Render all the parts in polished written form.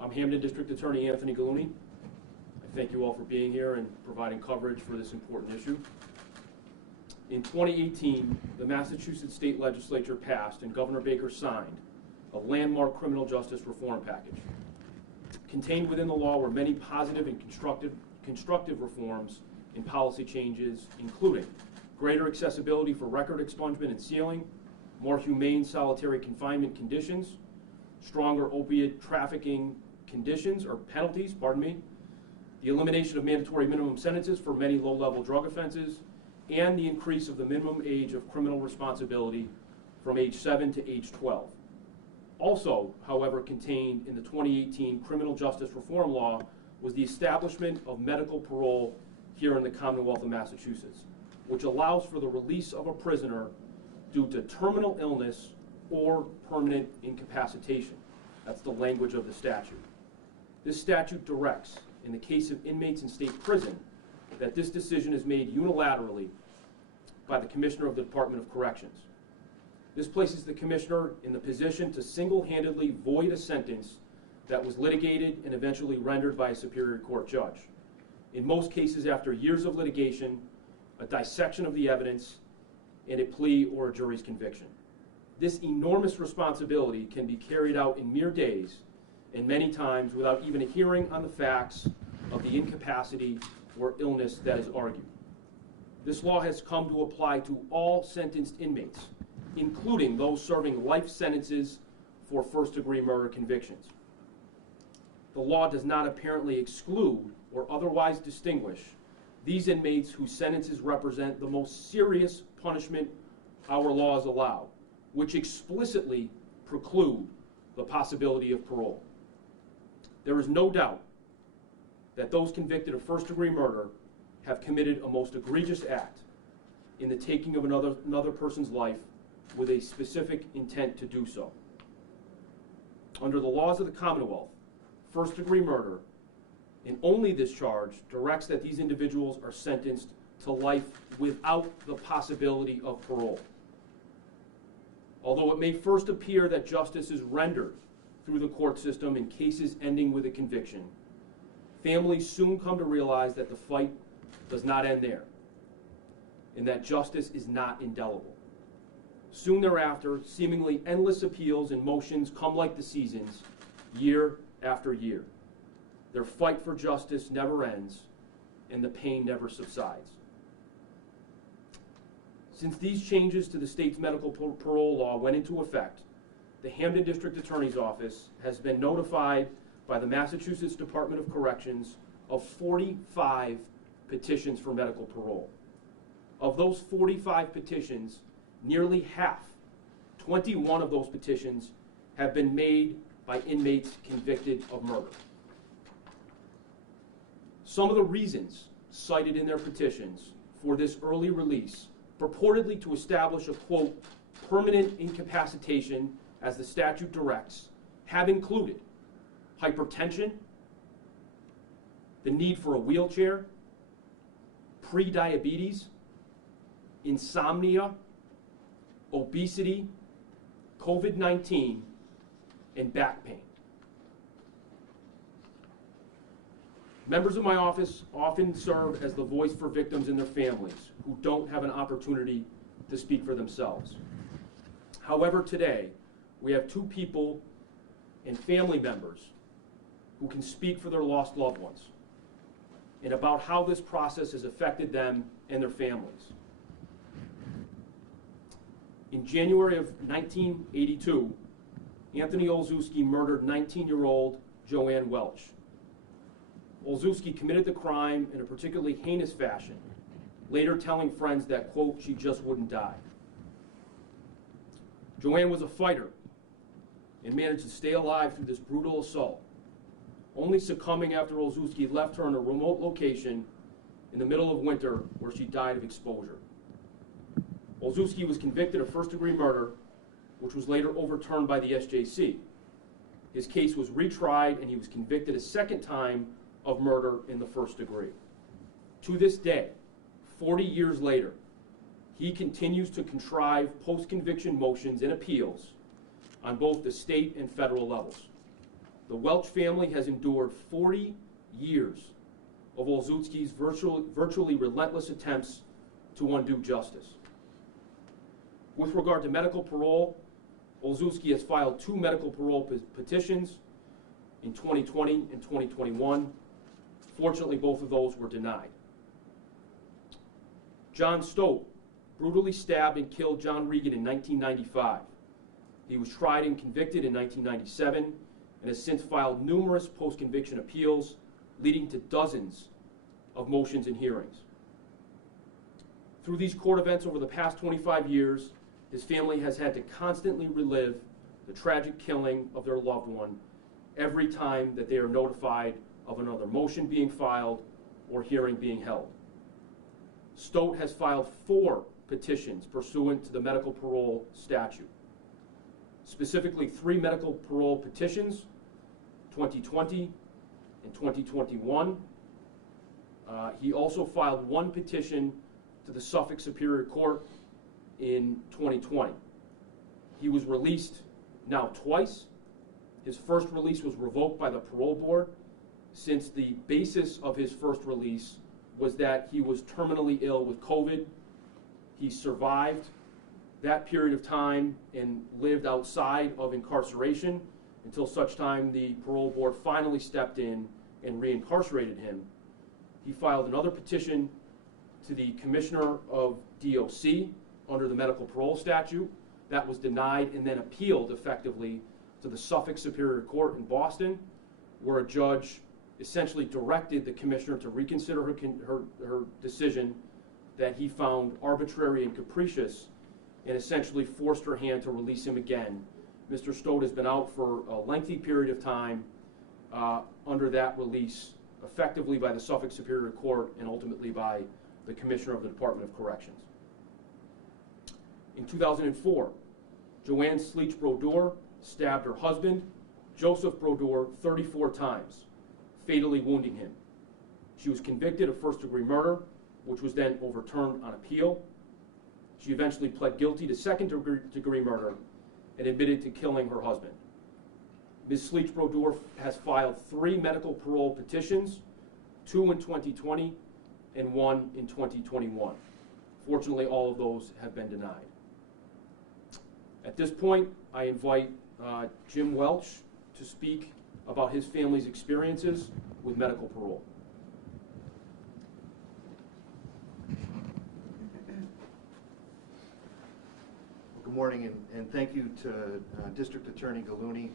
I'm Hamden District Attorney Anthony Gulluni. I thank you all for being here and providing coverage for this important issue. In 2018, the Massachusetts State Legislature passed and Governor Baker signed a landmark criminal justice reform package. Contained within the law were many positive and constructive reforms and policy changes, including greater accessibility for record expungement and sealing, more humane solitary confinement conditions, stronger opiate trafficking conditions or penalties, the elimination of mandatory minimum sentences for many low-level drug offenses, and the increase of the minimum age of criminal responsibility from age 7 to age 12. Also, however, contained in the 2018 Criminal Justice Reform Law was the establishment of medical parole here in the Commonwealth of Massachusetts, which allows for the release of a prisoner due to terminal illness or permanent incapacitation. That's the language of the statute. This statute directs, in the case of inmates in state prison, that this decision is made unilaterally by the Commissioner of the Department of Corrections. This places the Commissioner in the position to single-handedly void a sentence that was litigated and eventually rendered by a Superior Court judge. In most cases, after years of litigation, a dissection of the evidence, and a plea or a jury's conviction. This enormous responsibility can be carried out in mere days and many times without even a hearing on the facts of the incapacity or illness that is argued. This law has come to apply to all sentenced inmates, including those serving life sentences for first-degree murder convictions. The law does not apparently exclude or otherwise distinguish these inmates whose sentences represent the most serious punishment our laws allow, which explicitly preclude the possibility of parole. There is no doubt that those convicted of first-degree murder have committed a most egregious act in the taking of another person's life with a specific intent to do so. Under the laws of the Commonwealth, first-degree murder, and only this charge, directs that these individuals are sentenced to life without the possibility of parole. Although it may first appear that justice is rendered through the court system in cases ending with a conviction, families soon come to realize that the fight does not end there, and that justice is not indelible. Soon thereafter, seemingly endless appeals and motions come like the seasons, year after year. Their fight for justice never ends, and the pain never subsides. Since these changes to the state's medical parole law went into effect, the Hamden District Attorney's Office has been notified by the Massachusetts Department of Corrections of 45 petitions for medical parole. Of those 45 petitions, nearly half, 21 of those petitions, have been made by inmates convicted of murder. Some of the reasons cited in their petitions for this early release, purportedly to establish a, quote, permanent incapacitation as the statute directs, have included hypertension, the need for a wheelchair, pre-diabetes, insomnia, obesity, COVID-19, and back pain. Members of my office often serve as the voice for victims and their families who don't have an opportunity to speak for themselves. However, today, we have two people and family members who can speak for their lost loved ones and about how this process has affected them and their families. In January of 1982, Anthony Olszewski murdered 19-year-old Joanne Welch. Olszewski committed the crime in a particularly heinous fashion, later telling friends that, quote, she just wouldn't die. Joanne was a fighter and managed to stay alive through this brutal assault, only succumbing after Olszewski left her in a remote location in the middle of winter where she died of exposure. Olszewski was convicted of first-degree murder, which was later overturned by the SJC. His case was retried and he was convicted a second time of murder in the first degree. To this day, 40 years later, he continues to contrive post-conviction motions and appeals on both the state and federal levels. The Welch family has endured 40 years of Olszewski's virtually relentless attempts to undo justice. With regard to medical parole, Olszewski has filed 2 medical parole petitions in 2020 and 2021. Fortunately, both of those were denied. John Stote brutally stabbed and killed John Regan in 1995. He was tried and convicted in 1997 and has since filed numerous post-conviction appeals, leading to dozens of motions and hearings. Through these court events over the past 25 years, his family has had to constantly relive the tragic killing of their loved one every time that they are notified of another motion being filed or hearing being held. Stote has filed 4 petitions pursuant to the medical parole statute. Specifically, 3 medical parole petitions, 2020 and 2021. He also filed 1 petition to the Suffolk Superior Court in 2020. He was released now twice. His first release was revoked by the parole board, since the basis of his first release was that he was terminally ill with COVID. He survived that period of time and lived outside of incarceration until such time the parole board finally stepped in and reincarcerated him. He filed another petition to the Commissioner of DOC under the medical parole statute. That was denied and then appealed effectively to the Suffolk Superior Court in Boston, where a judge essentially directed the commissioner to reconsider her decision that he found arbitrary and capricious, and essentially forced her hand to release him again. Mr. Stote has been out for a lengthy period of time under that release, effectively by the Suffolk Superior Court and ultimately by the Commissioner of the Department of Corrections. In 2004, Joanne Sleech Brodeur stabbed her husband, Joseph Brodeur, 34 times, fatally wounding him. She was convicted of first-degree murder, which was then overturned on appeal. She eventually pled guilty to second-degree murder and admitted to killing her husband. Ms. Sleech Brodeur has filed 3 medical parole petitions, 2 in 2020 and 1 in 2021. Fortunately, all of those have been denied. At this point, I invite Jim Welch to speak about his family's experiences with medical parole. Good morning, and thank you to District Attorney Gulluni.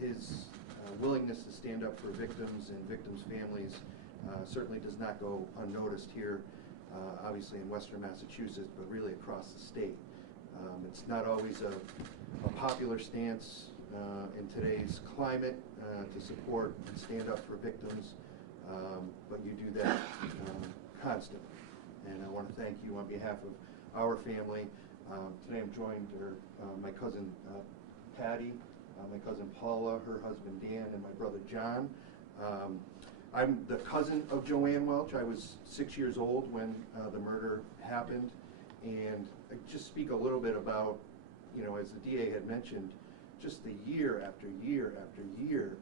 His willingness to stand up for victims and victims' families certainly does not go unnoticed here, obviously in Western Massachusetts, but really across the state. It's not always a popular stance in today's climate to support and stand up for victims, but you do that constantly. And I want to thank you on behalf of our family. Today I'm joined my cousin Patty, my cousin Paula, her husband Dan, and my brother John. I'm the cousin of Joanne Welch. I was 6 years old when the murder happened, and I just speak a little bit about, you know, as the DA had mentioned, just the year after year after year,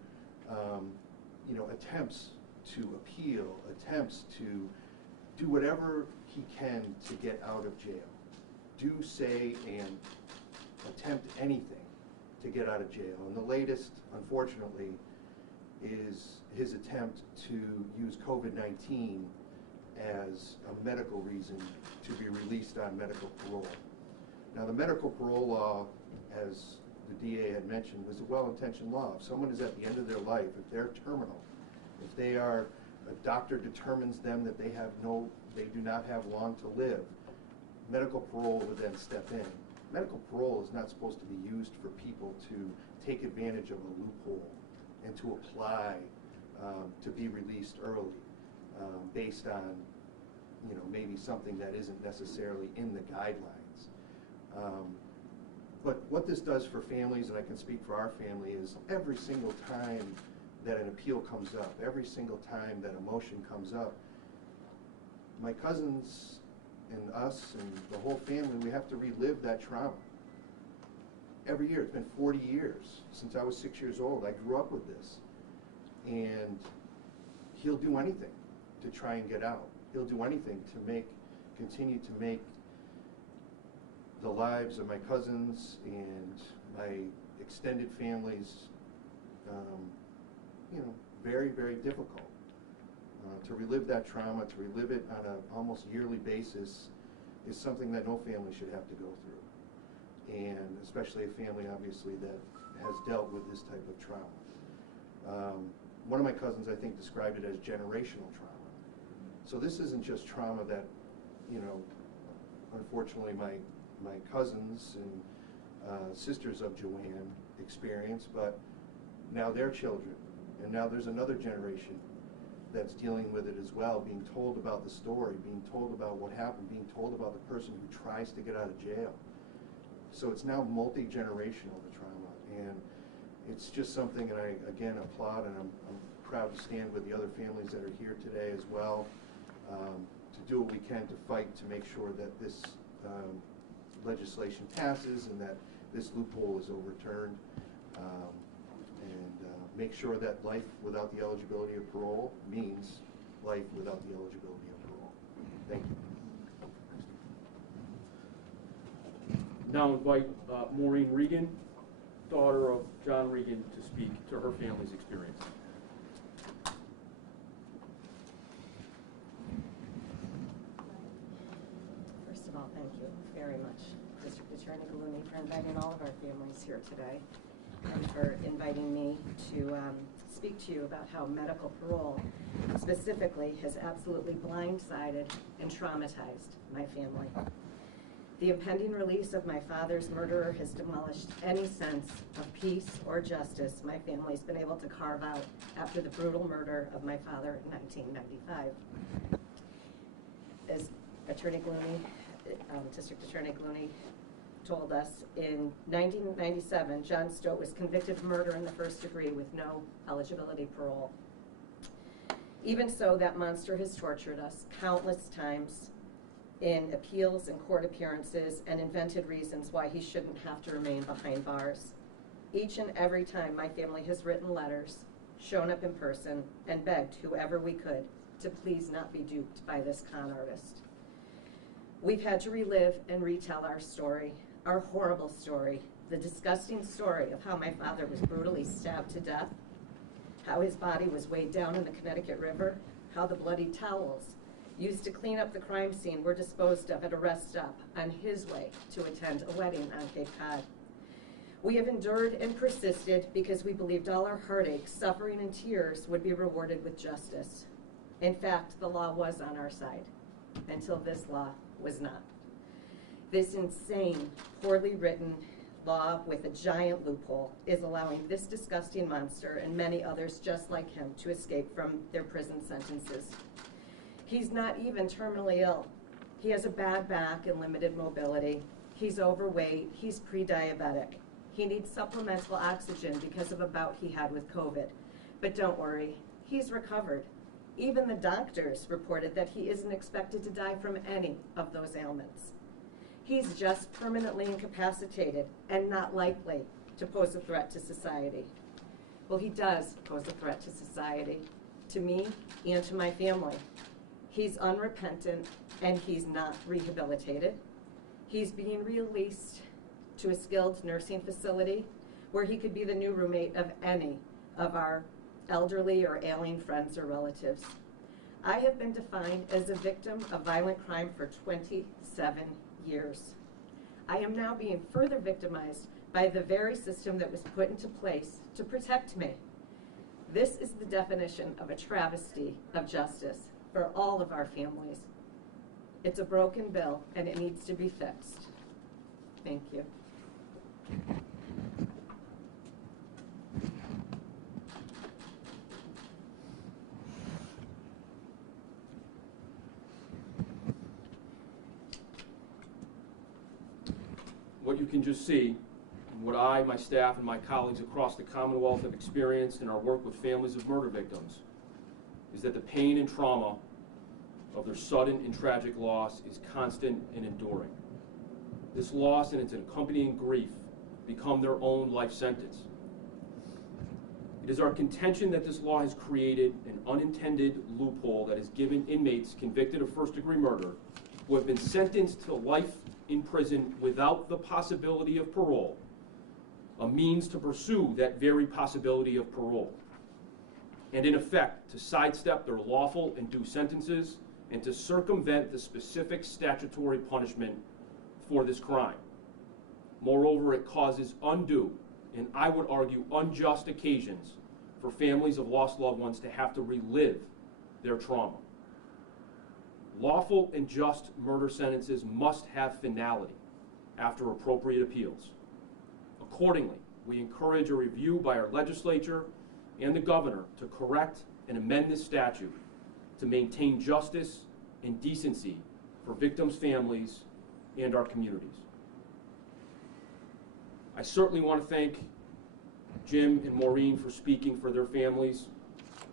you know, attempts to appeal, attempts to do whatever he can to get out of jail. Do, say, and attempt anything to get out of jail. And the latest, unfortunately, is his attempt to use COVID-19 as a medical reason to be released on medical parole. Now, the medical parole law, as the DA had mentioned, was a well-intentioned law. If someone is at the end of their life, if they're terminal, if they are, a doctor determines them that they do not have long to live, medical parole would then step in. Medical parole is not supposed to be used for people to take advantage of a loophole and to apply to be released early based on, you know, maybe something that isn't necessarily in the guidelines. But what this does for families, and I can speak for our family, is every single time that an appeal comes up, every single time that a motion comes up, my cousins and us and the whole family, we have to relive that trauma. every year. It's been 40 years since I was 6 years old. I grew up with this. And he'll do anything to try and get out. He'll do anything to continue to make the lives of my cousins and my extended families, very, very difficult. To relive that trauma, to relive it on an almost yearly basis is something that no family should have to go through. And especially a family, obviously, that has dealt with this type of trauma. One of my cousins, I think, described it as generational trauma. So this isn't just trauma that, unfortunately, my cousins and sisters of Joanne experienced, but now their children. And now there's another generation that's dealing with it as well, being told about the story, being told about what happened, being told about the person who tries to get out of jail. So it's now multi-generational, the trauma. And it's just something, and I, again, applaud, and I'm proud to stand with the other families that are here today as well, to do what we can to fight to make sure that this legislation passes and that this loophole is overturned, and make sure that life without the eligibility of parole means life without the eligibility of parole. Thank you. Now invite Maureen Regan, daughter of John Regan, to speak to her family's experience. First of all, thank you very much, District Attorney Gulluni, for inviting all of our families here today, and for inviting me to speak to you about how medical parole specifically has absolutely blindsided and traumatized my family. The impending release of my father's murderer has demolished any sense of peace or justice my family's been able to carve out after the brutal murder of my father in 1995. As Attorney Gulluni, District Attorney Gulluni told us, in 1997, John Stote was convicted of murder in the first degree with no eligibility parole. Even so, that monster has tortured us countless times in appeals and court appearances, and invented reasons why he shouldn't have to remain behind bars. Each and every time my family has written letters, shown up in person, and begged whoever we could to please not be duped by this con artist. We've had to relive and retell our story, our horrible story, the disgusting story of how my father was brutally stabbed to death, how his body was weighed down in the Connecticut River, how the bloody towels used to clean up the crime scene were disposed of at a rest stop on his way to attend a wedding on Cape Cod. We have endured and persisted because we believed all our heartache, suffering, and tears would be rewarded with justice. In fact, the law was on our side until this law was not. This insane, poorly written law with a giant loophole is allowing this disgusting monster and many others just like him to escape from their prison sentences. He's not even terminally ill. He has a bad back and limited mobility. He's overweight. He's pre-diabetic. He needs supplemental oxygen because of a bout he had with COVID. But don't worry, he's recovered. Even the doctors reported that he isn't expected to die from any of those ailments. He's just permanently incapacitated and not likely to pose a threat to society. Well, he does pose a threat to society, to me and to my family. He's unrepentant and he's not rehabilitated. He's being released to a skilled nursing facility where he could be the new roommate of any of our elderly or ailing friends or relatives. I have been defined as a victim of violent crime for 27 years. I am now being further victimized by the very system that was put into place to protect me. This is the definition of a travesty of justice for all of our families. It's a broken bill and it needs to be fixed. Thank you. What you can just see, and what I, my staff, and my colleagues across the Commonwealth have experienced in our work with families of murder victims, is that the pain and trauma of their sudden and tragic loss is constant and enduring. This loss and its accompanying grief become their own life sentence. It is our contention that this law has created an unintended loophole that has given inmates convicted of first-degree murder who have been sentenced to life in prison without the possibility of parole a means to pursue that very possibility of parole, and in effect to sidestep their lawful and due sentences and to circumvent the specific statutory punishment for this crime. Moreover, it causes undue, and I would argue unjust occasions for families of lost loved ones to have to relive their trauma. Lawful and just murder sentences must have finality after appropriate appeals. Accordingly, we encourage a review by our legislature and the governor to correct and amend this statute to maintain justice and decency for victims' families and our communities. I certainly want to thank Jim and Maureen for speaking for their families.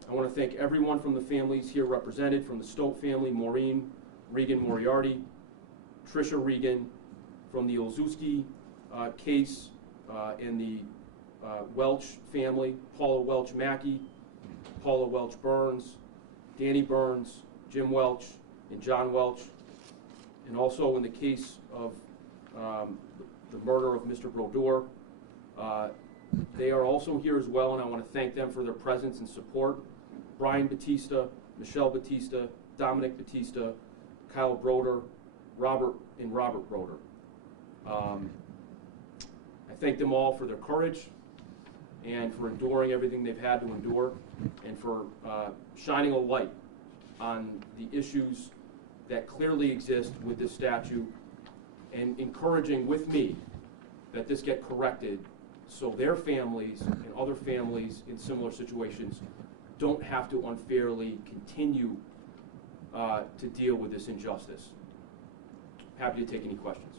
I want to thank everyone from the families here represented, from the Stote family, Maureen Regan Moriarty, Tricia Regan, from the Olszewski case, and the Welch family, Paula Welch Mackey, Paula Welch Burns, Danny Burns, Jim Welch, and John Welch, and also in the case of the murder of Mr. Brodeur. They are also here as well, and I want to thank them for their presence and support. Brian Batista, Michelle Batista, Dominic Batista, Kyle Broder, Robert Broder. I thank them all for their courage and for enduring everything they've had to endure, and for shining a light on the issues that clearly exist with this statute, and encouraging with me that this get corrected so their families and other families in similar situations don't have to unfairly continue to deal with this injustice. Happy to take any questions.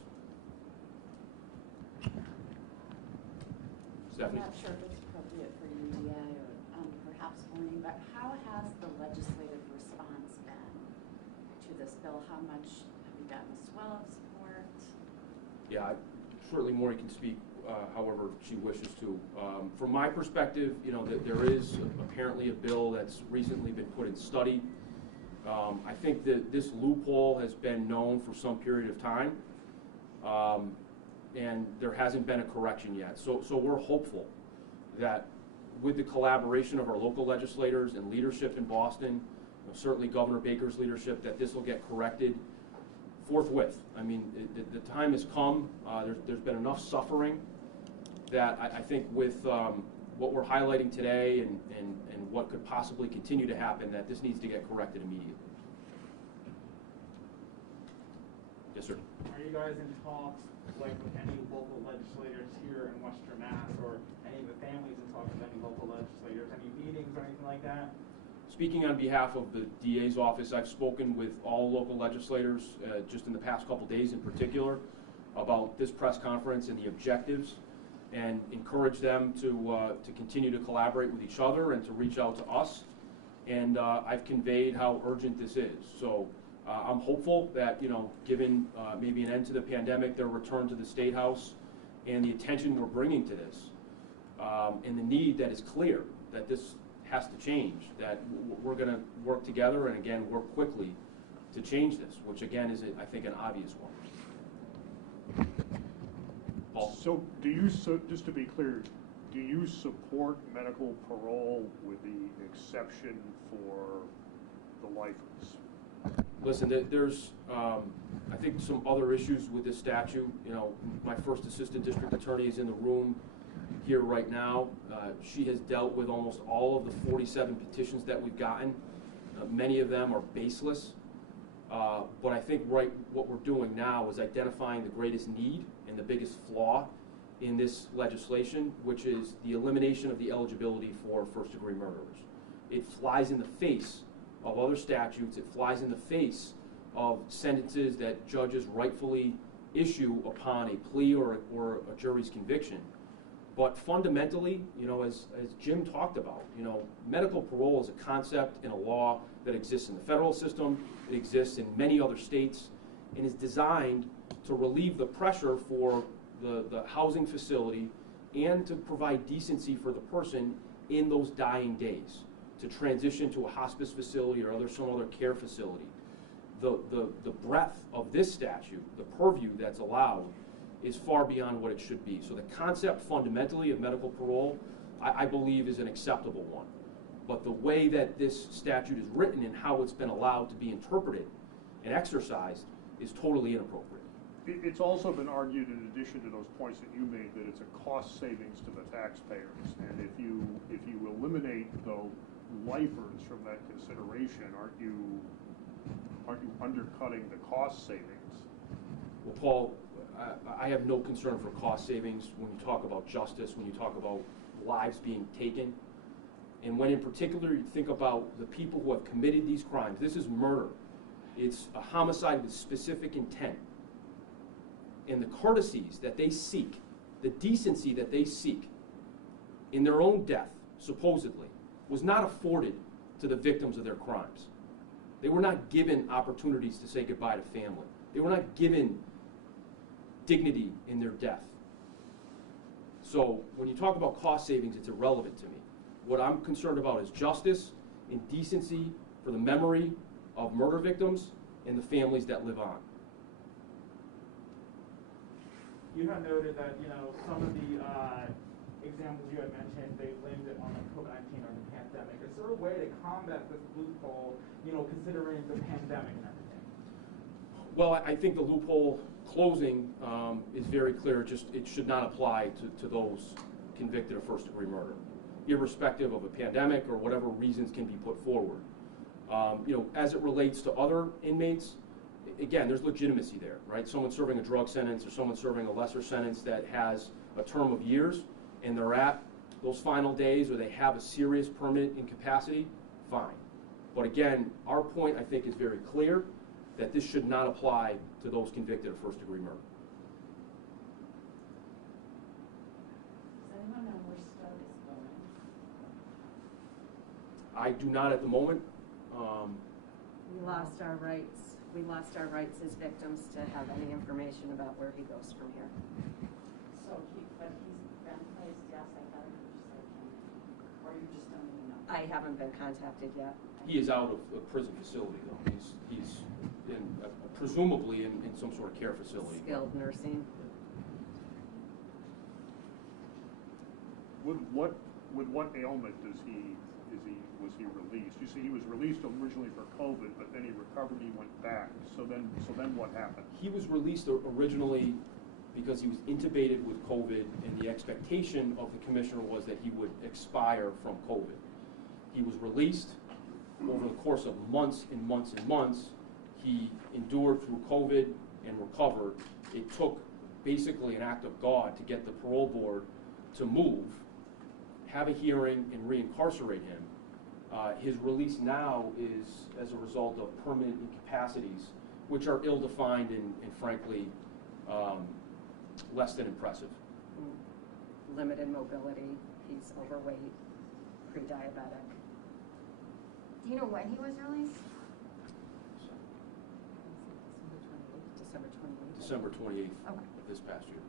Stephanie? I'm not sure if it's appropriate for you, DA, or perhaps Maureen, but how has the legislative response been to this bill? How much have you gotten a swell of support? Yeah, certainly Maureen can speak however she wishes to. From my perspective, you know, there is apparently a bill that's recently been put in study. I think that this loophole has been known for some period of time, and there hasn't been a correction yet. So we're hopeful that with the collaboration of our local legislators and leadership in Boston, you know, certainly Governor Baker's leadership, that this will get corrected forthwith. I mean, the time has come. There's been enough suffering that I think with what we're highlighting today and what could possibly continue to happen, that this needs to get corrected immediately. Yes, sir. Are you guys in talks, like with any local legislators here in Western Mass, or any of the families in talks with any local legislators, any meetings or anything like that? Speaking on behalf of the DA's office, I've spoken with all local legislators just in the past couple days in particular about this press conference and the objectives, and encourage them to continue to collaborate with each other and to reach out to us. And I've conveyed how urgent this is. So I'm hopeful that, you know, given maybe an end to the pandemic, their return to the State House, and the attention we're bringing to this, and the need that is clear that this has to change, that we're going to work together and again work quickly to change this, which again is, I think, an obvious one. Paul? So do you, just to be clear, do you support medical parole with the exception for the lifers? Listen, there's, I think, some other issues with this statute. You know, my first assistant district attorney is in the room here right now. She has dealt with almost all of the 47 petitions that we've gotten. Many of them are baseless. But I think what we're doing now is identifying the greatest need and the biggest flaw in this legislation, which is the elimination of the eligibility for first-degree murderers. It flies in the face of other statutes. It flies in the face of sentences that judges rightfully issue upon a plea or a jury's conviction. But fundamentally, you know, as Jim talked about, you know, medical parole is a concept and a law that exists in the federal system. It exists in many other states, and is designed to relieve the pressure for the housing facility and to provide decency for the person in those dying days, to transition to a hospice facility or some other care facility. The breadth of this statute, the purview that's allowed, is far beyond what it should be. So the concept fundamentally of medical parole, I believe, is an acceptable one. But the way that this statute is written and how it's been allowed to be interpreted and exercised is totally inappropriate. It's also been argued, in addition to those points that you made, that it's a cost savings to the taxpayers. And if you eliminate the lifers from that consideration, aren't you undercutting the cost savings? Well, Paul, I have no concern for cost savings when you talk about justice, when you talk about lives being taken. And when in particular you think about the people who have committed these crimes. This is murder. It's a homicide with specific intent. And the courtesies that they seek, the decency that they seek in their own death, supposedly, was not afforded to the victims of their crimes. They were not given opportunities to say goodbye to family. They were not given dignity in their death. So when you talk about cost savings, it's irrelevant to me. What I'm concerned about is justice and decency for the memory of murder victims and the families that live on. You had noted that, some of the examples you had mentioned, they blamed it on the COVID-19 or the pandemic. Is there a way to combat this loophole, considering the pandemic and everything? Well, I think the loophole closing is very clear. It should not apply to those convicted of first-degree murder, irrespective of a pandemic or whatever reasons can be put forward. As it relates to other inmates, again, there's legitimacy there, right? Someone serving a drug sentence or someone serving a lesser sentence that has a term of years and they're at those final days or they have a serious permanent incapacity, fine. But again, our point, I think, is very clear that this should not apply to those convicted of first-degree murder. Does anyone know where Stowe is going? I do not at the moment. We lost our rights. We lost our rights as victims to have any information about where he goes from here. But he's been placed, yes, I got a legislation, or you just don't even know? I haven't been contacted yet. He is out of a prison facility, though. He's in, presumably in some sort of care facility. Skilled nursing. With what ailment was he released? You see, he was released originally for COVID, but then he recovered, he went back. So then what happened? He was released originally because he was intubated with COVID, and the expectation of the commissioner was that he would expire from COVID. He was released over the course of months and months and months. He endured through COVID and recovered. It took basically an act of God to get the parole board to move, have a hearing, and reincarcerate him. His release now is as a result of permanent incapacities, which are ill-defined and frankly, less than impressive. Limited mobility. He's overweight, pre-diabetic. Do you know when he was released? December 28th. December 28th Okay. of this past year.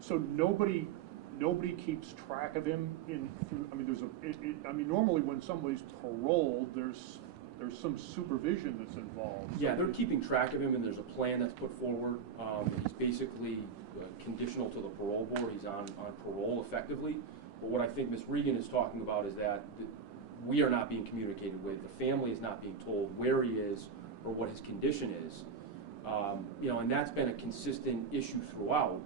So nobody keeps track of him normally when somebody's paroled, there's some supervision that's involved. Yeah, they're keeping track of him, and there's a plan that's put forward. He's basically conditional to the parole board. He's on parole effectively. But what I think Ms. Regan is talking about is that we are not being communicated with. The family is not being told where he is or what his condition is. And that's been a consistent issue throughout,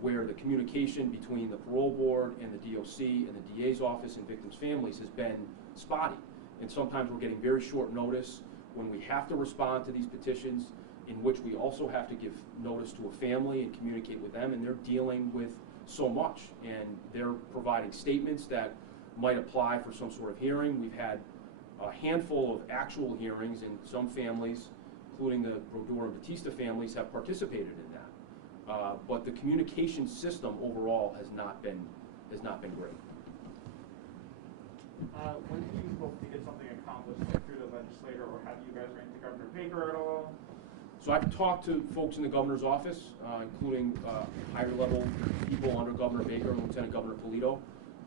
where the communication between the parole board and the DOC and the DA's office and victims' families has been spotty. And sometimes we're getting very short notice when we have to respond to these petitions, in which we also have to give notice to a family and communicate with them, and they're dealing with so much. And they're providing statements that might apply for some sort of hearing. We've had a handful of actual hearings, and some families, including the Brodeur and Batista families, have participated in that. But the communication system overall has not been great. When do you hope to get something accomplished through the legislator, or have you guys ran to Governor Baker at all? So I've talked to folks in the governor's office, including higher level people under Governor Baker and Lieutenant Governor Polito.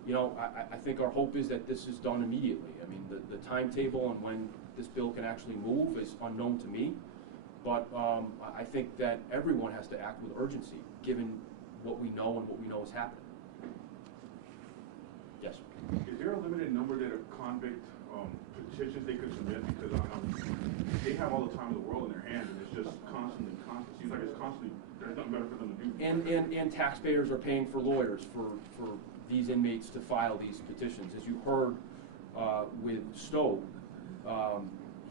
You know, I think our hope is that this is done immediately. I mean, the timetable and when this bill can actually move is unknown to me. But I think that everyone has to act with urgency, given what we know and what we know is happening. Yes? Is there a limited number that a convict petitions they could submit? Because they have all the time in the world in their hands, and it's just constantly. Seems like it's constantly. There's nothing better for them to do. And taxpayers are paying for lawyers for these inmates to file these petitions. As you heard with Stowe,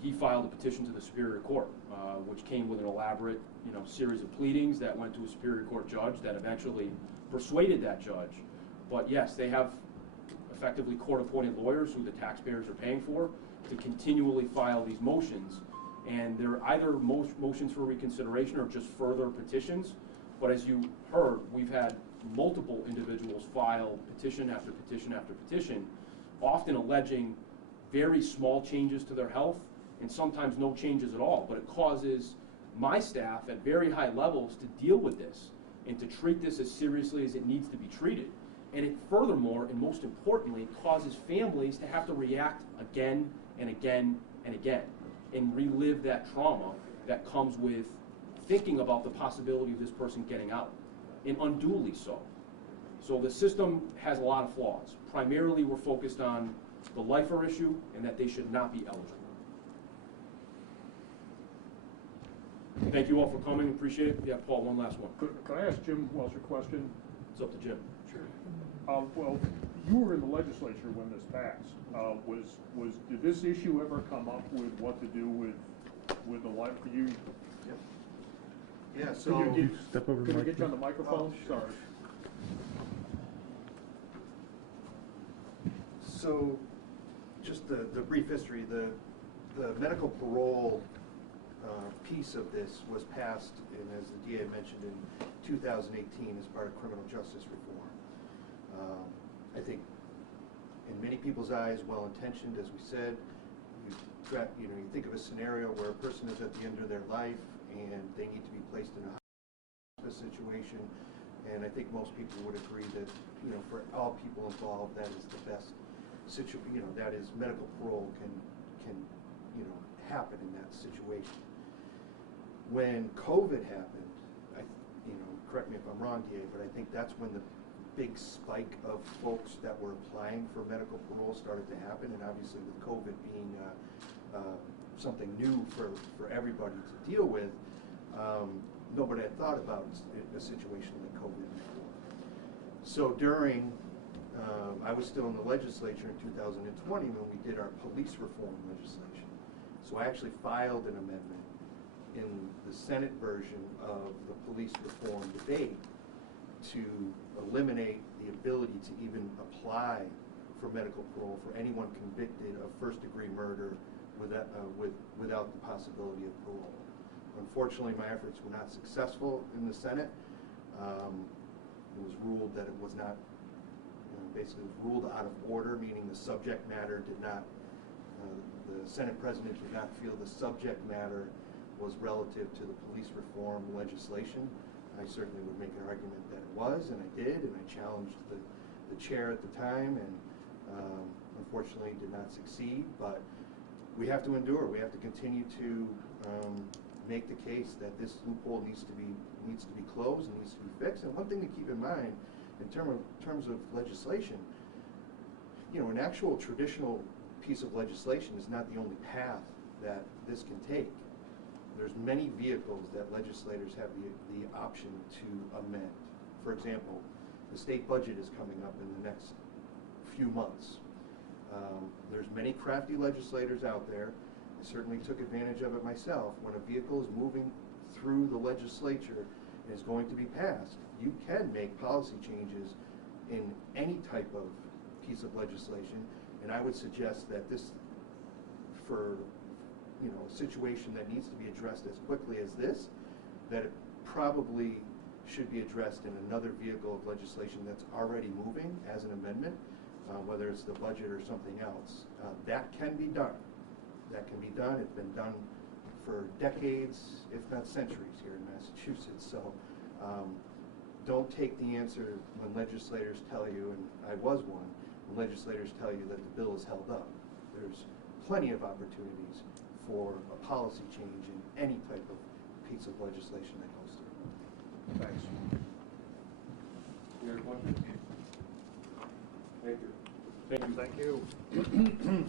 he filed a petition to the Superior Court, which came with an elaborate, series of pleadings that went to a Superior Court judge that eventually persuaded that judge. But yes, they have effectively court-appointed lawyers who the taxpayers are paying for to continually file these motions. And they're either motions for reconsideration or just further petitions. But as you heard, we've had multiple individuals file petition after petition after petition, often alleging very small changes to their health and sometimes no changes at all. But it causes my staff at very high levels to deal with this and to treat this as seriously as it needs to be treated. And it furthermore, and most importantly, causes families to have to react again and again and again and relive that trauma that comes with thinking about the possibility of this person getting out, and unduly so. So the system has a lot of flaws. Primarily, we're focused on the lifer issue and that they should not be eligible. Thank you all for coming. Appreciate it. Yeah, Paul, one last one. Could I ask Jim Welsh a question? It's up to Jim. Sure. Well, you were in the legislature when this passed. Did this issue ever come up with what to do with the life? You? Yep. Yeah. Can So you step over can the we get you on the microphone? Oh, sure. Sorry. So, just the brief history. The medical parole piece of this was passed, and as the DA mentioned, in 2018 as part of criminal justice reform. I think in many people's eyes, well-intentioned, as we said. You think of a scenario where a person is at the end of their life and they need to be placed in a hospice situation, and I think most people would agree that, for all people involved, that is the best situation. That is, medical parole can happen in that situation. When COVID happened, correct me if I'm wrong, DA, but I think that's when the big spike of folks that were applying for medical parole started to happen, and obviously with COVID being something new for everybody to deal with, nobody had thought about a situation like COVID before. So during, I was still in the legislature in 2020 when we did our police reform legislation. So I actually filed an amendment in the Senate version of the police reform debate to eliminate the ability to even apply for medical parole for anyone convicted of first-degree murder without the possibility of parole. Unfortunately, my efforts were not successful in the Senate. It was ruled that it was not, basically it was ruled out of order, meaning the subject matter did not, the Senate President did not feel the subject matter was relative to the police reform legislation. I certainly would make an argument that it was, and I did, and I challenged the chair at the time, and unfortunately did not succeed. But we have to endure. We have to continue to make the case that this loophole needs to be closed and needs to be fixed. And one thing to keep in mind, in terms of legislation, an actual traditional piece of legislation is not the only path that this can take. There's many vehicles that legislators have the option to amend. For example, the state budget is coming up in the next few months. There's many crafty legislators out there. I certainly took advantage of it myself. When a vehicle is moving through the legislature and is going to be passed, you can make policy changes in any type of piece of legislation, and I would suggest that this, for a situation that needs to be addressed as quickly as this, that it probably should be addressed in another vehicle of legislation that's already moving as an amendment, whether it's the budget or something else. That can be done. That can be done. It's been done for decades, if not centuries, here in Massachusetts. So don't take the answer when legislators tell you, and I was one, when legislators tell you that the bill is held up. There's plenty of opportunities for a policy change in any type of piece of legislation that goes through. Thanks. Any other questions? Thank you. Thank you. Thank you.